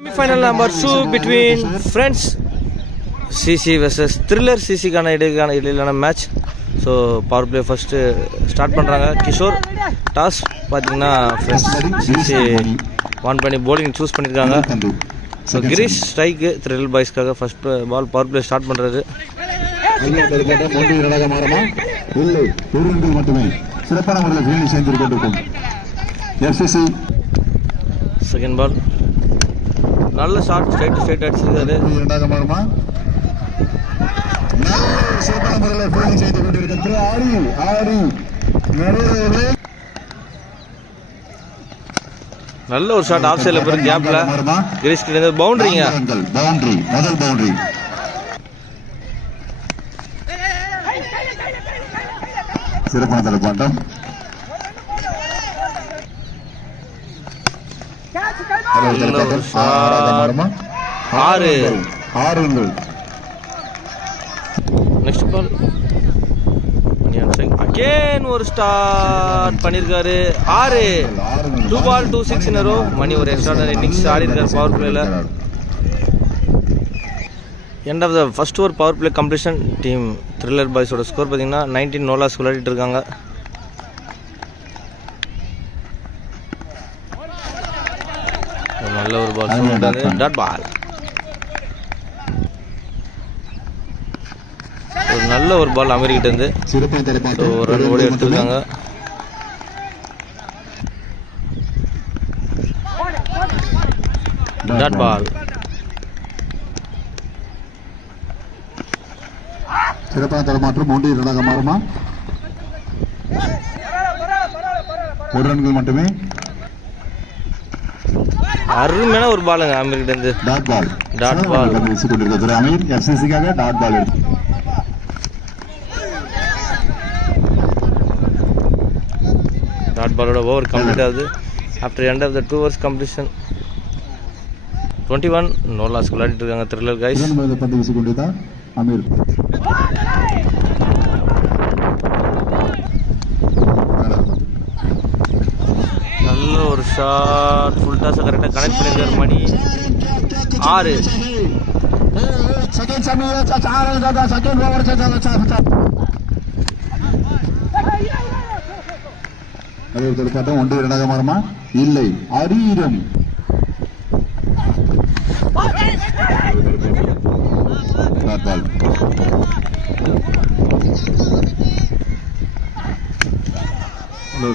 Semi-final number 2 between Friends CC versus Thriller CC கான இடையிலான match. So power play first start பண்ணுறாங்க. Kishore toss பார்த்தீங்கன்னா Friends CC won பண்ணி bowling choose பண்ணியிருக்காங்க. So Girish strike Thriller பாய்ஸ்க்காக first ball power play start பண்ணுறாரு. Second ball நல்ல shot straight அடிச்சிருக்காரு. நல்ல ஒரு ஷாட் ஆஃப் சைட்ல போய் கேப்ல கிரீஷ் கிட்ட பவுண்டரிங்க. முதல் பவுண்டரி சிறப்பான தடுப்பாட்டம். நெக்ஸ்ட் பால் அகேன் ஒரு ஸ்டார்ட் பண்ணிருக்காரு. 6 2 பால் 2 6 in a row. மணி ஒரு எக்ஸ்ட்ராடனரி இன்னிங்ஸ் ஆடி இருக்காரு பவர் பிளேல. End of the first over power play completion. Team Thriller பாய்ஸோட ஸ்கோர் பார்த்தீங்கன்னா 19 நோலாஸ் விளையாடிட்டு இருக்காங்க. நல்ல ஒரு பால் டாட் பால். ஒரு நல்ல ஒரு பால் அமெரிக்கிட்ட இருந்து ஒரு ரன் ஓடி எடுத்துருக்காங்க. Dot ball. சிறப்பான தடமாற்றம். 3 ரன்னாக மாறுமா? 1 ரன்கள் மட்டுமே. அருமையான ஒரு பாலுங்க அமீர்கிட்ட இருந்து. Dot ball. வீசி கொண்டிருக்கிறது அமீர். எஃப்சிசிக்காக டாட் பால் எடுத்து டாட் பாலோட ஓவர் கம்ப்ளீட் ஆகுது. After end of the 2 overs completion 21 no loss விளையாடிட்டு இருக்காங்க த்ரில்லர் கைஸ். பந்து வீசி கொண்டிருந்தா அமீர். நல்ல ஒரு ஷாட் ஃபுல் டாஸ் கரெக்டாக கனெக்ட் பண்ணியிருக்காரு மணி. 6 தடுப்பாட்டம். 1 ரன்னாக மாறுமா? இல்லை. அரீரம்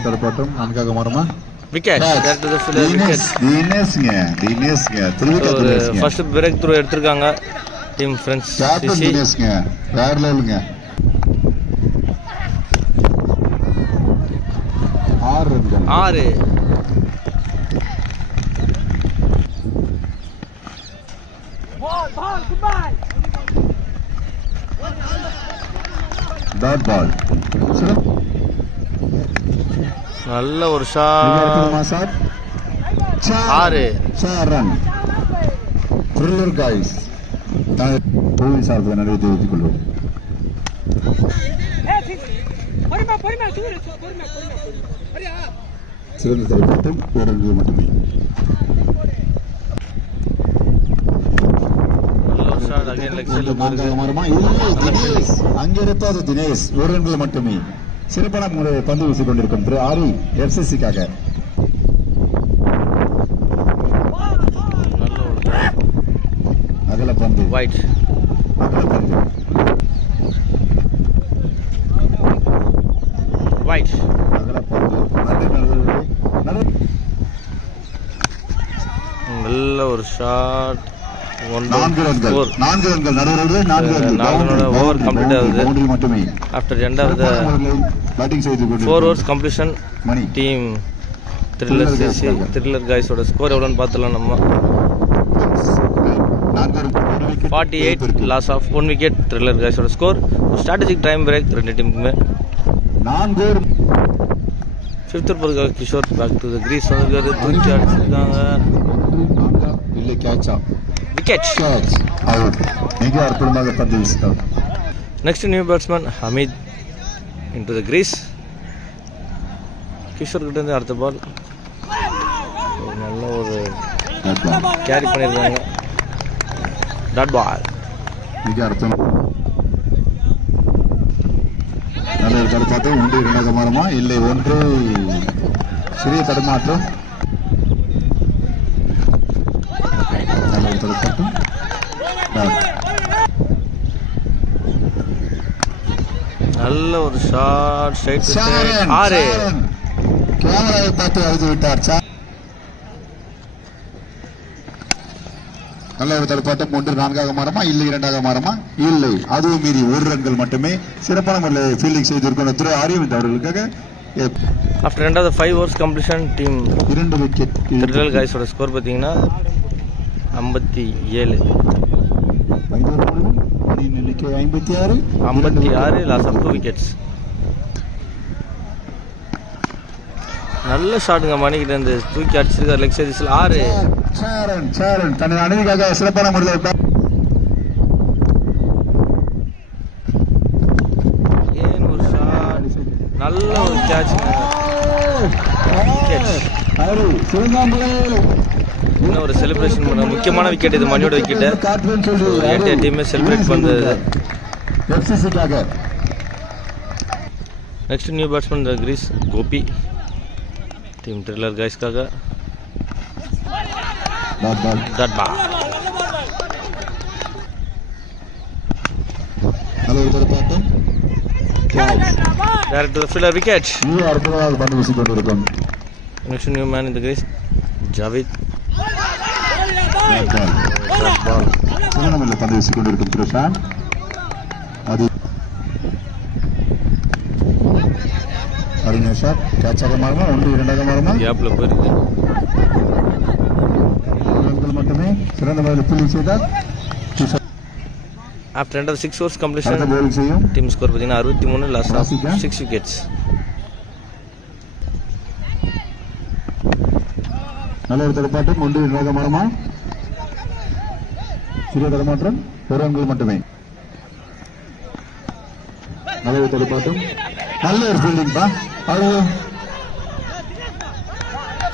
தடுப்பாட்டம் 4 மாறுமா? ஃபர்ஸ்ட் பிரேக் த்ரூ எடுத்திருக்காங்க டீம் ஃப்ரெண்ட்ஸ். 6 dot ball. நல்ல ஒரு ஷாட். 6 ரன். த்ரில்லர் கைஸ் கோவில் சார்பில் நடுவே தெரிவித்துக் கொள்வோம். சிறந்த தடுப்பாட்டம். 1 ரன்கள் மட்டுமே. அங்கிருப்பாது தினேஷ். 1 ரன்கள் மட்டுமே. சிறப்பான முறையை பந்து வீசிக் கொண்டிருக்கும் திரு ஆரி எஃப்சிசிக்காக. அகல பந்து. வைட். அகல பந்து. வைட். அகல பந்து. நல்ல ஒரு ஷாட். 4 ரன்கள். ஓவர் கம்ப்ளீட் ஆகுது. மட்டுமே. After end of the batting செய்து 4 overs கம்ப்ளீஷன். டீம் த்ரில்லர் கைஸோட ஸ்கோர் எவ்வளோன்னு பார்த்துலாம் நம்ம. 48 லாஸ் ஆஃப் 1 wicket த்ரில்லர் கைஸோட ஸ்கோர். ஸ்ட்ராட்டஜிக் டைம் பிரேக் 2 டீமுக்குமே. 5th ஓவருக்காக Kishore back to the crease வந்து தூக்கி அடிச்சிருக்காங்க. இல்லை கேட்சா. விக்கெட். மிக அற்புதமாக பந்து வீசினார். Next new batsman Hameed into the crease. Kishore கிட்ட இருந்து அடுத்த பால் நல்ல ஒரு கேரி பண்ணியிருக்காங்க. Dot ball. மிக அர்த்தம். நல்ல ஒரு தடுப்பாட்டம். 1-2 மாறுமா இல்லை 1 சிறிய தடுமாற்றம். நல்ல ஒரு தடுப்பாட்டம். நல்ல ஒரு ஷாட் ஸ்ட்ரைட் 6. கேமராவை பார்த்து அழுது விட்டார். நல்ல ஒரு தடுப்பாட்டம். 1-4 மாறுமா இல்லை 2 மாறுமா இல்லை. அதுவும் மீறி 1 ரன்கள் மட்டுமே. சிறப்பான முறையில் ஃபீல்டிங் செய்திருக்கிற திரு ஆரியவிந்த் அவர்களுக்காக ஆஃப்டர் ரெண்டாவது 5 overs கம்ப்ளீஷன் டீம் 2 விக்கெட். திருநெல் காய்ஸோட ஸ்கோர் பார்த்தீங்கன்னா 57. 56 லாஸ் ஆஃப் 2 விக்கெட்ஸ். நல்ல ஷாட்டுங்க மணிக்கிட்ட இருந்து தூக்கி அடிச்சிருக்காரு லெக் சைடிஸில் 6. தனது அணிக்காக சிறப்பான முறையில் ஏன் ஒரு ஷாட். நல்ல ஒரு கேட்சுங்க. இன்னும் ஒரு செலிப்ரேஷன் பண்ண முக்கியமான விக்கெட் இது. மணியோட விக்கெட்டு ஏடிஆர் டீமே செலிப்ரேட் பண்ணுறது. Next new batsman crease Gopi team Thriller கைஸ்க்காக. Dot ball. Direct to the fielder wicket. அற்புதமாக பந்து வீசிக் கொண்டிருக்கும். Next new man in the crease Javed. பந்து வீசிக் கொண்டிருக்கும் பிரசாந்த். அது அருணேஷாத் கேட்சாக மாறுமா 1-2 மாறுமா கேப்ல போயிருக்கு. மட்டுமே சிறந்த முறையில் ஃபீல்டிங் செய்தார். ஆஃப்டர் ரெண்டாவது 6 overs கம்ப்ளீஷன் டீம் ஸ்கோர் பார்த்தீங்கன்னா 63 லாஸ் ஆஃப் 6 விக்கெட்ஸ். நல்ல ஒரு தடுப்பாட்டம். 1-2 மாறுமா சிறிய தடுமாற்றம் 1 ரன்கள் மட்டுமே. நல்ல ஒரு தடுப்பாட்டம். நல்ல ஒரு ஃபீல்டிங் பா. அது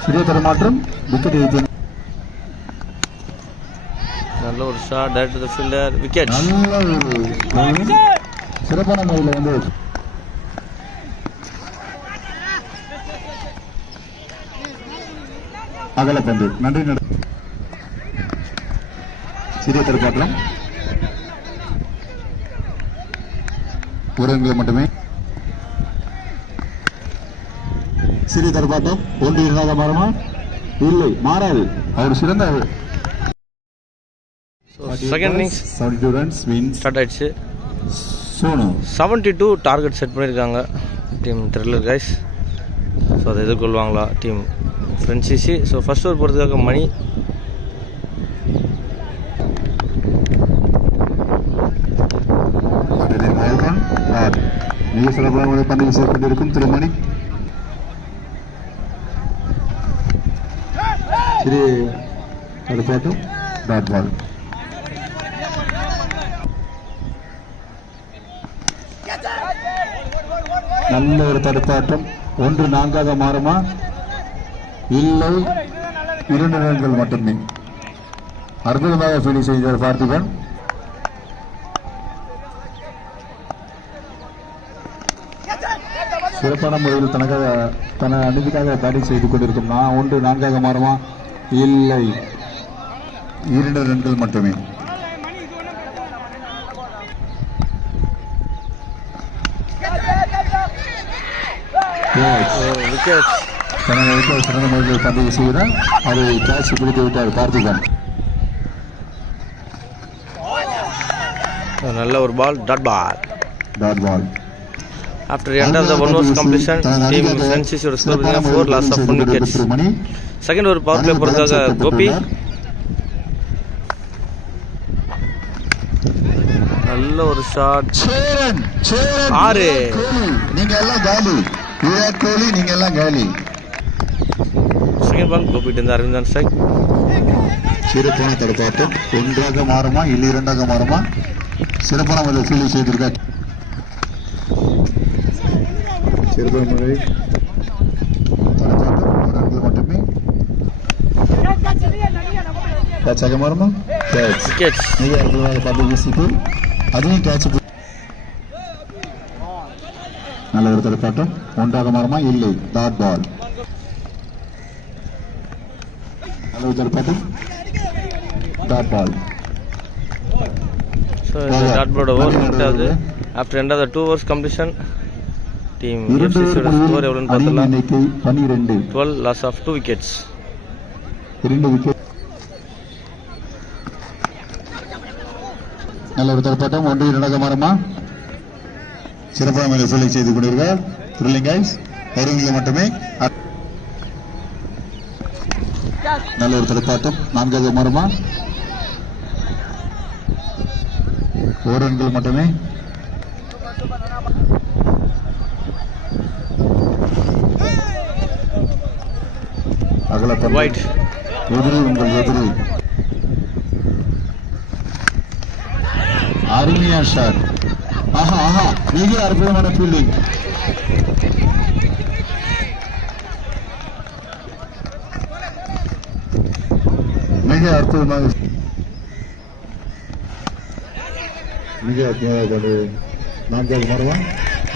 சிறிய தடுமாற்றம் விக்கெட். நல்ல ஒரு shot direct to the fielder wicket. நல்ல ஒரு சிறப்பான முறையில் வந்து அகல பந்து. நன்றி. சிறிய தடுப்பாட்டம் 1 ரன்கள் மட்டுமே. சிறிய தடுப்பாட்டம். 1-2 மாறுமா இல்லை மாறாது. அவர் சிறந்த second innings 72 runs win start ஆயிடுச்சு. சோனு 72 டார்கெட் செட் பண்ணியிருக்காங்க டீம் த்ரில்லர் கைஸ். ஸோ அதை எதிர்கொள்வாங்களா டீம் ஃப்ரெண்ட்ஸிசி. ஸோ ஃபர்ஸ்ட் ஓவர் போகிறதுக்காக மணி. மிக சிறப்பாக பந்து வீசிக் கொண்டிருக்கும் திருமணி. சிறிய தடுப்பாட்டம். Dot ball. நல்ல ஒரு தடுப்பாட்டம். 1-4 மாறுமா இல்லை 2 ரன்கள் மட்டுமே. அற்புதமாக ஃபீல்டிங் செய்தார் பார்த்திபன். சிறப்பான முறையில் தன அணிக்காக பேட்டிங் செய்து கொண்டிருக்கும். 1-4 மாறுமா இல்லை 2 ரன்கள் மட்டுமே. சிறந்த முறையில் பந்து செய்கிறார். அதை கேட்ச் பிடித்து விட்டார் பார்த்திபன். நல்ல ஒரு ball. Dot ball. After the end of the 1 overs completion, team Francis would score with 4 loss of 1 wickets. Second over power play பொறுத்தவரை கோபி. நல்ல ஒரு ஷாட். 6. நீங்க எல்லாம் காலி. விராட் கோலி நீங்க எல்லாம் காலி. செகண்ட் பால் கோபி இருந்து அரவிந்தன் ஸ்ட்ரைக். சிறப்பான தடுப்பாட்டம். 1 மாறுமா இல்லை 2 மாறுமா சிறப்பான முறையில் ஃபீல்டிங் செய்திருக்கார். சிறப்பான முறை தடுப்பாட்டம் 1 மட்டுமே. கேட்சாக மாறுமா கேட்ச் விக்கெட்ஸ். மிக அற்புதமாக பந்து வீசிட்டு அதையும் கேட்ச். நல்ல ஒரு தடுப்பாட்டம். ஒன்றாக மாறுமா இல்லை. Dot ball. நல்ல ஒரு தடுப்பாட்டம். Dot ball. So டாட் பாலோட ஓவர் முடியாது. After end of the 2 overs completion team எஃப்சிசியோட ஸ்கோர் எவ்வளவுன்னு பார்த்தலாம். 12. 12 loss of 2 wickets. 2 விக்கெட். நல்ல ஒரு தடுப்பாட்டம். 1-2 மாறுமா. சிறப்பான முறையில் ஃபீல்டிங் செய்து கொண்டிருக்கிறார் த்ரில்லிங் கைஸ். ஒரு மட்டுமே. நல்ல ஒரு தடுப்பாட்டம். 4 மாறுமா. 1 ரன்கள் மட்டுமே. அகலப்பந்து. Wide. எதிரி உங்கள் எதிரி. அருமையா ஷாட். ஆஹா ஆஹா மிக அற்புதமான ஃபீல்டிங். மிக அற்புதமாக நான்காவது மரவா.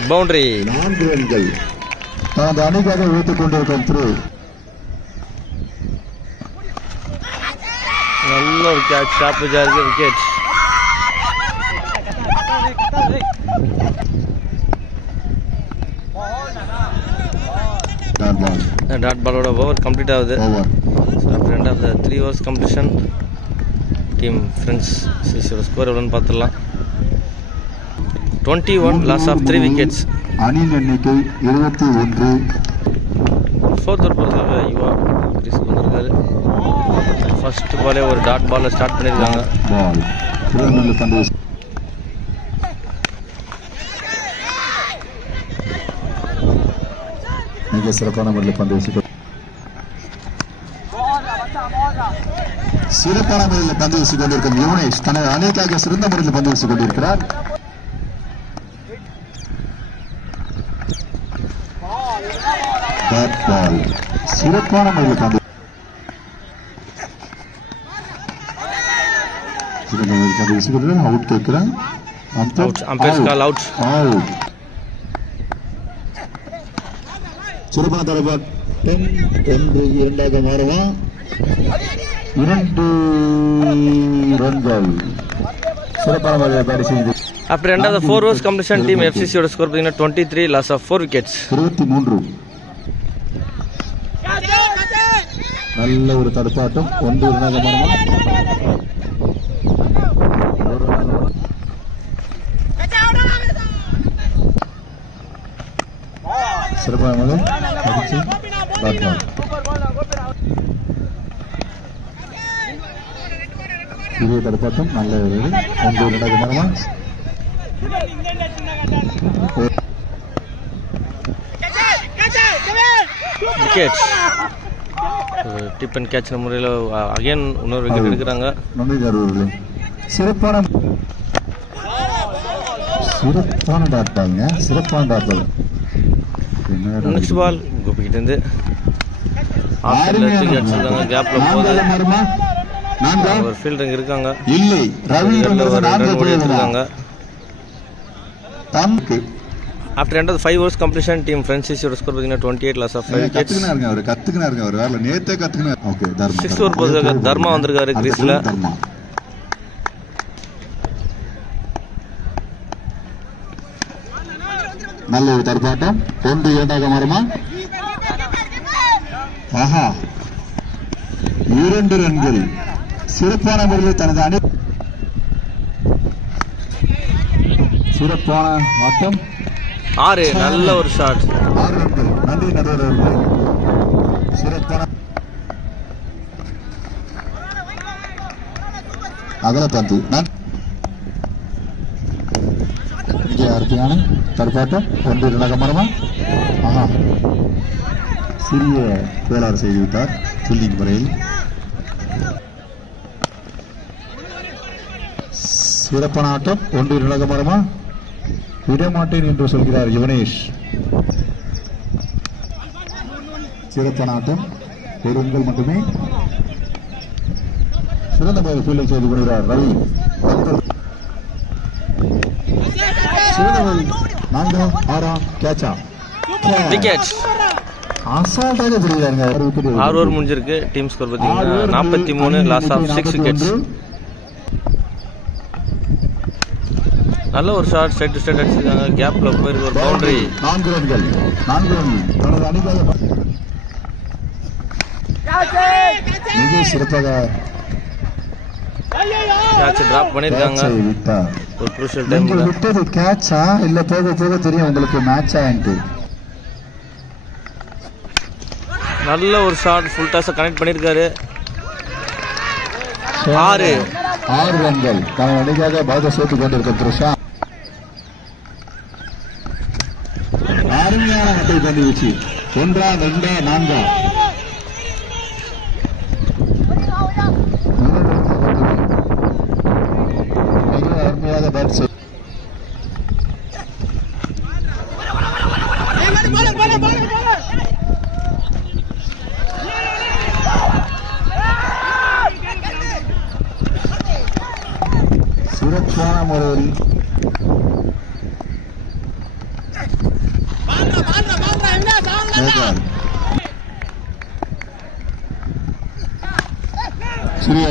பவுண்டரி. 4 ரன்கள் தனது அணிக்காக வைத்துக் கொண்டிருக்கும் த்ரூ. நல்ல ஒரு கேட்ச். ஸ்டாப்பேஜ் ஆகிய விக்கெட். டாட் பாலோட ஓவர் கம்ப்ளீட் ஆகுது. After end of the 3 overs completion team Friends சிசியோட ஸ்கோர் எவ்வளோன்னு பார்த்துடலாம். 21 loss of 3 wickets. அணியின் எண்ணிக்கை 21. ஃபோர்த் ஓவர் பொறுத்தவரை யுவா கிரீஸ்க்கு வந்திருக்காரு. ஃபர்ஸ்ட் பாலே ஒரு டாட் பாலில் ஸ்டார்ட் பண்ணியிருக்காங்க. மிக சிறப்பான முறையில் பந்து வீசி சிறப்பான முறையில் பந்து வீசிக் கொண்டிருக்கும் யுவனேஷ் தனது அணிக்காக சிறந்த முறையில் பந்து வீசிக் கொண்டிருக்கிறார். சிறப்பான முறையில் பந்து வீசிக் கொண்டிருக்கிறார். அவுட் கேட்கிறார். சிறப்பான தரப்பாட்டம். 1-2 மாறுமா. 2 ரன்கள். சிறப்பான முறையில் பேட் செய்து after end of the 4 overs completion team எஃப்சிசியோட ஸ்கோர் பார்த்தீங்கன்னா 23 loss of 4 wickets. 23. நல்ல ஒரு தடுப்பாட்டம். 1-2 மாறுமா. சிறப்பான முறையில் அடிச்சு டாட் பால். இதே தடுப்பாட்டம். நல்ல ஒரு 1-2 மாறுமா. விக்கெட். டிப் அண்ட் கேட்ச் முறையில் அகைன் இன்னொரு விக்கெட் எடுக்கிறாங்க. சிறப்பான டாட் பால்ங்க. சிறப்பான டாட் பால். நெக்ஸ்ட் பால் கோபிக்கிட்டேருந்து அடிச்சிருக்காங்க. கேப்ல போகுது. ஒரு ஃபீல்டர் இருக்காங்க. இல்லை ரவி எடுத்திருக்காங்க. After end of 5 overs completion team ஃப்ரெண்ட்ஸியோட ஸ்கோர் பார்த்தீங்கன்னா 28 loss of 5 wickets. கத்துக்கினாருங்க அவர் வேற நேத்தே கத்துக்கினார். ஓகே தர்மா 6 over போகுது. தர்மா வந்திருக்காரு கிரீஸ்ல. நல்ல ஒரு தடுப்பாட்டம். 1-2 மாறுமா. ஆஹா 2 ரன்கள். சிறப்பான முறையில் தனது அணி சிறப்பான ஆட்டம். 6 நல்ல ஒரு ஷாட். 6 ரன்கள். நன்றி நடுவர். சிறப்பான அகலப்பந்து. இங்கே அருமையான தடுப்பாட்டம். 1-2 மாறுமா. ஆஹா சிறிய கோளாறு செய்துவிட்டார் ஃபீல்டிங் முறையில். சிறப்பான ஆட்டம். 1-2 மாறுமா. விடமாட்டேன் என்று சொல்கிறார் யுவனேஷ். சிறப்பான ஆட்டம். 1 ரன்கள் மட்டுமே. சிறந்த முறையில் ஃபீல்டிங் செய்து கொள்கிறார் ரவி. சிறந்த 4 6 கேட்சா விக்கெட். அசால்ட்டாக தெரியுறாங்க. 6 ஓவர் முடிஞ்சிருக்கு. டீம் ஸ்கோர் பார்த்தீங்கன்னா 43, லாஸ் ஆஃப் 6 விக்கெட்ஸ். நல்ல ஒரு ஷாட் ஸ்ட்ரைட் டு ஸ்ட்ரைட் அடிச்சிருக்காங்க. கேப்ல போயிருக்கு ஒரு பவுண்டரி. 4 ரன்கள் தனது அணிக்காக மிக சிறப்பாக கேட்ச் டிராப் பண்ணிருக்காங்க. ஒரு க்ரூஷியல் டைம்ல விட்டது கேட்சா இல்ல போக போக தெரியும் உங்களுக்கு மேட்ச் ஆயிட்டு. நல்ல ஒரு ஷாட் ஃபுல் டாஸை கனெக்ட் பண்ணியிருக்காரு. 6 ரன்கள் தனது அணிக்காக பாக சேர்த்துக் கொண்டிருக்க த்ரிஷா. அருமையான அட்டை பண்ணி வச்சு 1 2 4 அருமையாக பேட் செய்ய சிறப்பான முறையில் சிறிய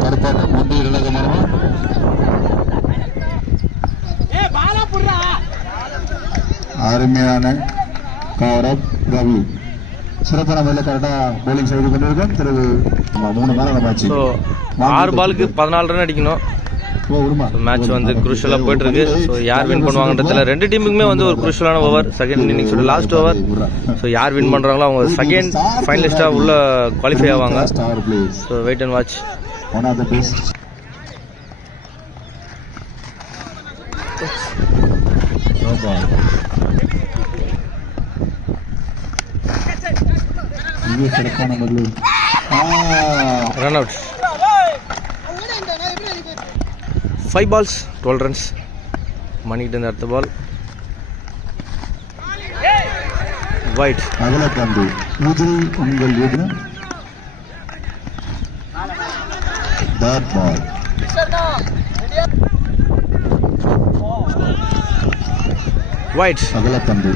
தடுப்பாட்டம் ஒன்று இலகமாக அருமையான கௌரவ் ரவி சிறப்பான முறையில் கரெக்டாக போலிங் செய்து கொண்டிருக்கோம். 3 மேல மேட்ச் 6 பாலுக்கு 14 ரன் அடிக்கணும். மேட்ச் வந்து குரூஷியலாக போயிட்டு இருக்கு. ஸோ யார் வின் பண்ணுவாங்கன்றதுல 2 டீமுக்குமே வந்து ஒரு குரூஷியலான ஓவர், செகண்ட் இன்னிங்ஸோட லாஸ்ட் ஓவர். ஸோ யார் வின் பண்ணுறாங்களோ அவங்க செகண்ட் ஃபைனலிஸ்டாக உள்ள குவாலிஃபை ஆவாங்க. So wait and watch. Run out. 5 balls 12 runs. மணிக்கிட்ட இந்த அடுத்த பால் வைட். அகலப்பந்து இதில் உங்கள் எது டாட் பால். வைட். அகலப்பந்து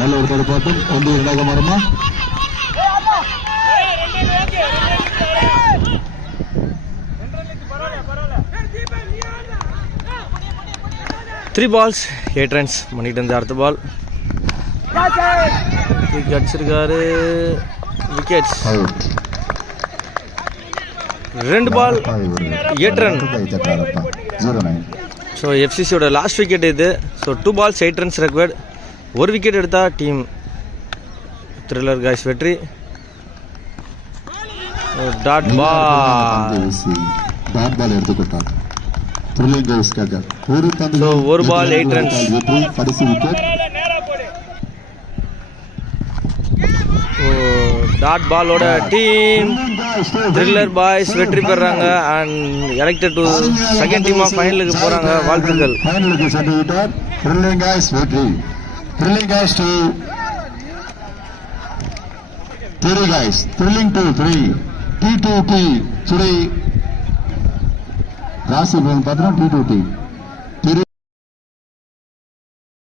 நல்ல ஒரு தடுப்பாட்டம் ஒன்று இரண்டாக மாறுமா. Three balls 8 runs. மணிக்கிட்ட இருந்து அடுத்த பால் அடிச்சிருக்காரு. விக்கெட்ஸ். 2 ball 8 run. ஸோ எஃப்சிசியோட லாஸ்ட் விக்கெட் இது. So 2 balls 8 runs required. ஒரு விக்கெட் எடுத்தா டீம் த்ரில்லர் காய்ஸ் வெற்றி. டாட் பால் எடுத்துக்கிட்டார். ஒரு பால் 8 runs. கடைசி விக்கெட். டாட் பாலோட டீம் த்ரில்லர் பாய்ஸ் வெற்றி பெறாங்க and elected to second team of ஃபைனலுக்கு போறாங்க. வாழ்த்துக்கள். ஃபைனலுக்கு சென்று விட்டார் த்ரில்லிங் காய்ஸ் வெற்றி. Thrilling guys to 3 guys. Thrilling to 3. T2T. Today ராசி பார்த்தா T2T.